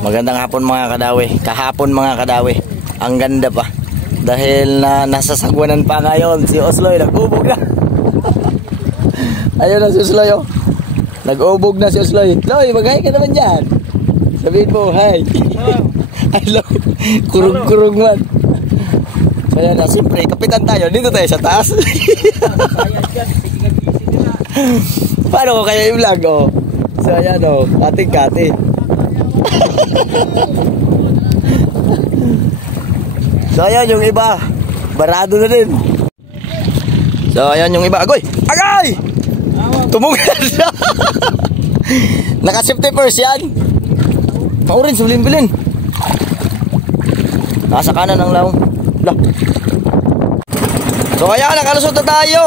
Magandang hapon mga kadawi. Kahapon mga kadawi. Ang ganda pa. Dahil nasa sagwanan pa ngayon si Osloy, nag-ubog na. Ayun na si Osloy, oh. Nag-ubog na si Osloy. Loy, mag-hi ka naman dyan. Sabihin mo, hi. Hello. Kurug-kurug man. So yan na, siyempre, kapitan tayo. Dito tayo sa taas. Paano ko kaya i-vlog, oh? So ayan, oh. Kating-kati. So ayan yung iba, barado na din. So ayan yung iba. Agoy! Agay! Tumugan na. Naka-safety first yan. Pa-orange, bilin-bilin. Nasa kanan ang laong. So ayan, nakalusot na tayo.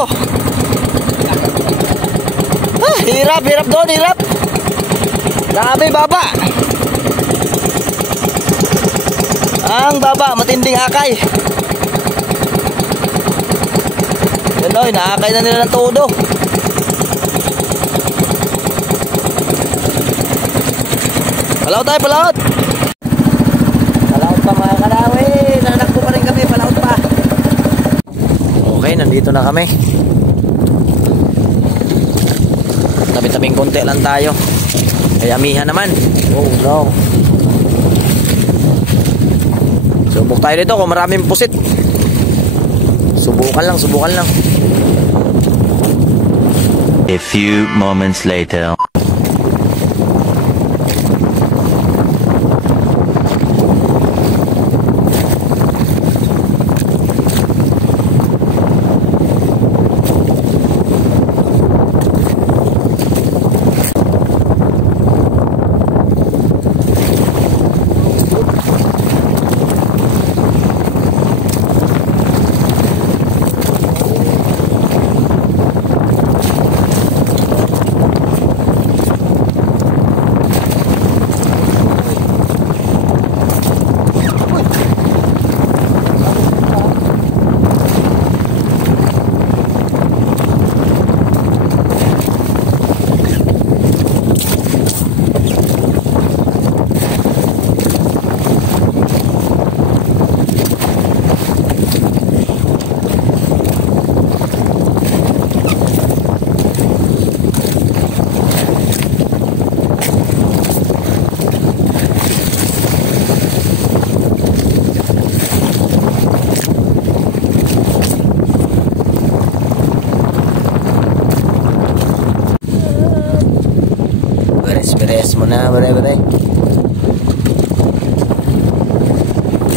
Ah, hirap doon, hirap. Grabe baba. Ang baba, matinding akay. Yan o, inaakay na nila ng todo. Palaot tayo, palaot. Palaot pa mga kalawi. Nanakbo pa rin kami, palaot pa. Okay, nandito na kami. Tabi-tabing konti lang tayo. Kaya amihan naman. Oh no. Subok tayo dito kung maraming pusit. Subukan lang, subukan lang. A few moments later. Beres mo na, bare-bare.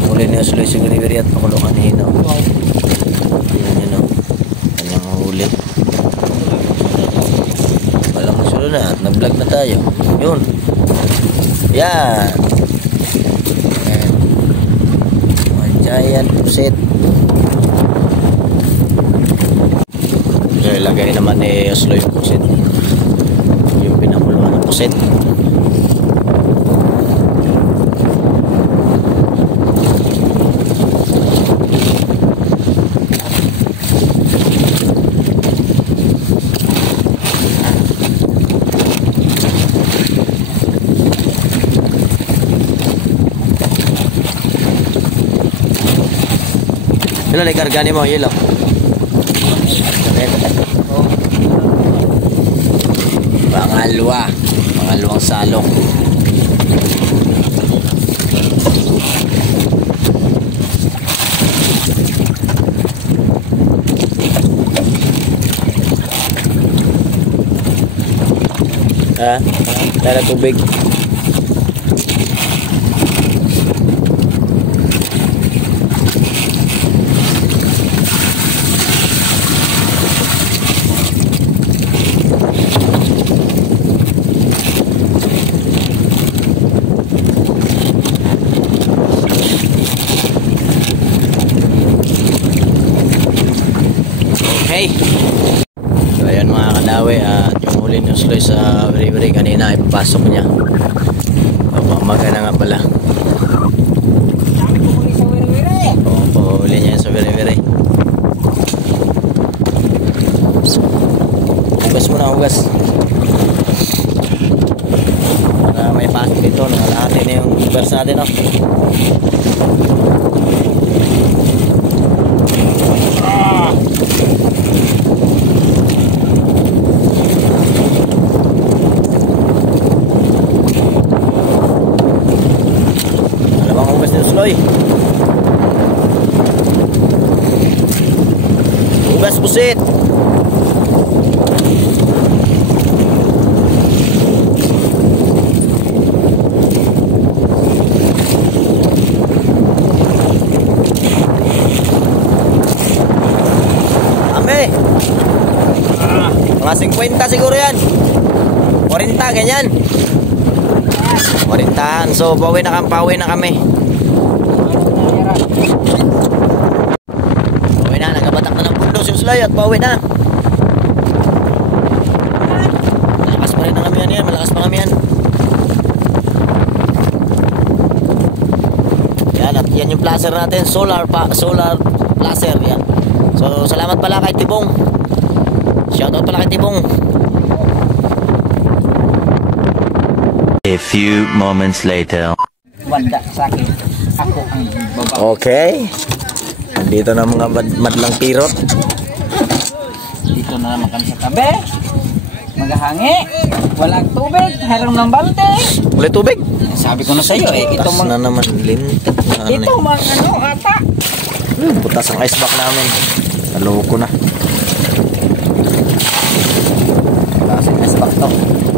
Muli na Osloy siguro at pakulungan hino. Ayan yun, oh. Kanyang huli. Walang masulo na at nag-vlog na tayo. Yun. Yan. Ayan. Mga giant pusit. So, ilagay naman ni Osloy yung pusit. Yung pinamuluan ng pusit. Ilan ay kargani mo, yelo? Pangalawang salong. Tara tubig. Okay. So ayan mga kalawi, at yung huli ni Osloy sa beri-beri kanina ay papasok niya. Pamaga na nga pala. Oo, huli niya sa beri-beri. Hugas mo na, hugas. Para may pasok dito, nakalahati na Reverse natin, oh. Dalawang hugas ni Usloy. Hugas pusit. Mga 50 siguro yan. 40 ganyan. 40. So pauwi na kami. Pauwi na, nagabatak na ng pundo si Usloy at pauwi na. Malakas pa rin ang kami yan. Malakas pa kami yan. Yan, at yan yung placer natin. Solar placer yan. So salamat pala kay Tibong. Shoutout pala kay Tibong. A few moments later. Wanda sa akin. Ako ang babae. Okay. Nandito na mga madlang pirot. Dito na naman kami sa tabi. Magahangi. Walang tubig. Harang ng balte. Wala tubig. Sabi ko na sa iyo ito Butas na naman. Lintik na ito mga ata. Butas ang ice pack namin. Naloko na. Klaseng ice pack to.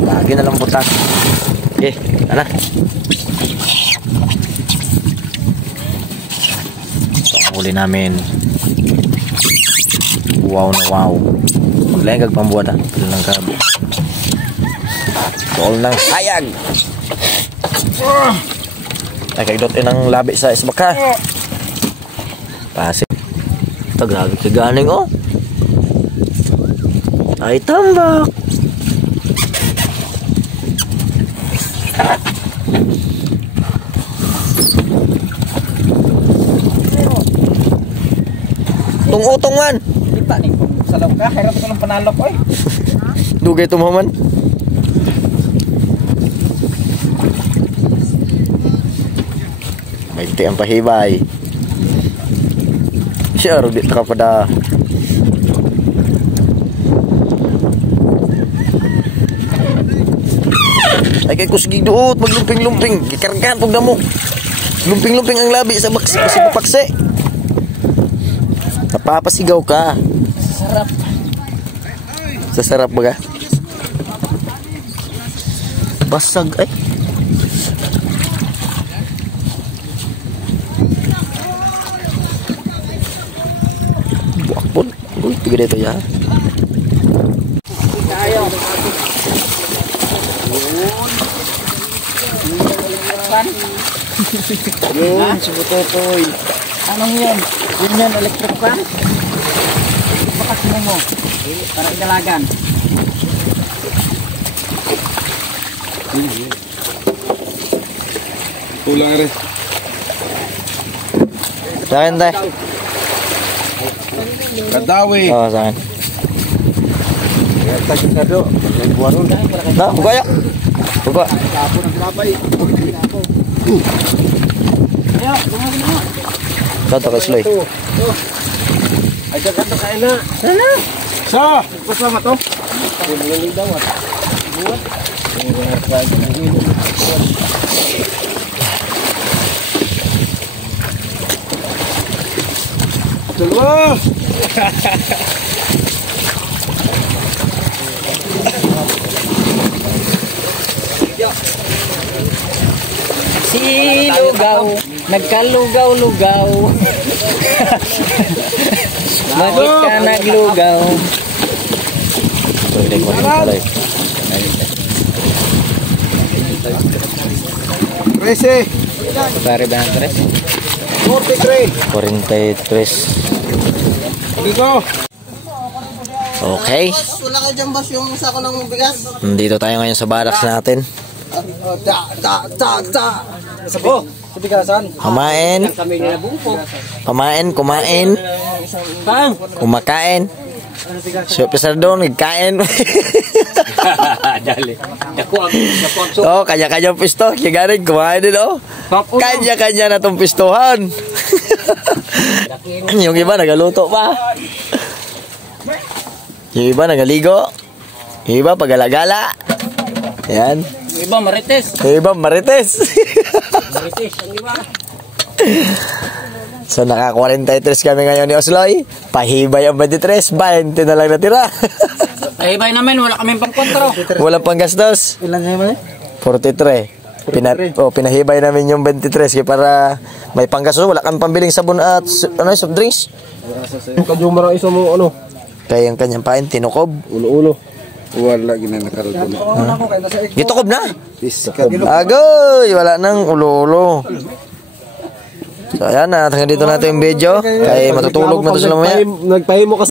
Lagi na lang butas. Okay, ano? Ito ang huli namin. Wow na wow. Maglengag pang buwan na. Kailan ng gabi. Tol ng hayag. Ay, kagdotin ang labi sa isbak ha. Pasig. Tagagag kaganing oh. Ay, tambak. Utong man. Kita nih sa law ka. Hirap ko ng panalok oy. Dugay tumaman. May ang pahibay. Siya ro di ka pada. Ay kay kusgig duot maglumping-lumping, gikargan pug damo. Lumping-lumping ang labi sa baksi sa pakse. Napapasigaw ka. Sarap. Sa sarap ba ka? Basag ay. Buak pun. Uy, tiga dito ya. Tayo. Yun, si Butotoy. Anong yun? Yun yan, electric fan? Bakas mo para idalagan. Kulang rin. Sa akin tayo. Kadawi. Oo, sa akin. Na, buka ya. Buka. Satu ke Sloy. Ajak kanto kain na. Sana. Sa! Pasama to. Ini dawat. Buat. Dalawa! Si Lugaw, nagkalugaw-lugaw. Bakit ka naglugaw? Pwede ko rin pala. 13! Pare ba ng tres? 43! 43. Dito! Okay. Wala ka dyan, boss, yung sako ng bigas? Nandito tayo ngayon sa barracks natin. Sabo! Sa bigasan? Kumain. Kami nila bungko. Kumain. Pang! Kumakain. Si officer doon, nagkain. Dali. Dako ang Oh, kanya-kanya pisto. Kaya kumain din, oh. Kanya-kanya na itong pistuhan. Yung iba, nagaluto pa. Yung iba, nagaligo. Yung iba, pagala-gala. Ayan. iba marites. Yung iba, marites. Marites ang iba. So, naka-43 kami ngayon ni Osloy. Pahibay ang 23. 20 na lang natira. Pahibay namin, wala kaming pangkontro. Walang panggastos. Ilan ngayon man 43. Pinahibay namin yung 23 kaya para may panggastos. Wala kang pambiling sabon at soft drinks. Kadyo marang isa mo ano? Kaya yung kanyang pain, tinukob. Ulo-ulo. Wala ginanakarag ko na. Gitukob na. Piska. Agoy, wala nang ulo-ulo. So ayan na, hanggang dito natin yung video. Kaya matutulog na to sila mamaya. Nagpahimo kasi.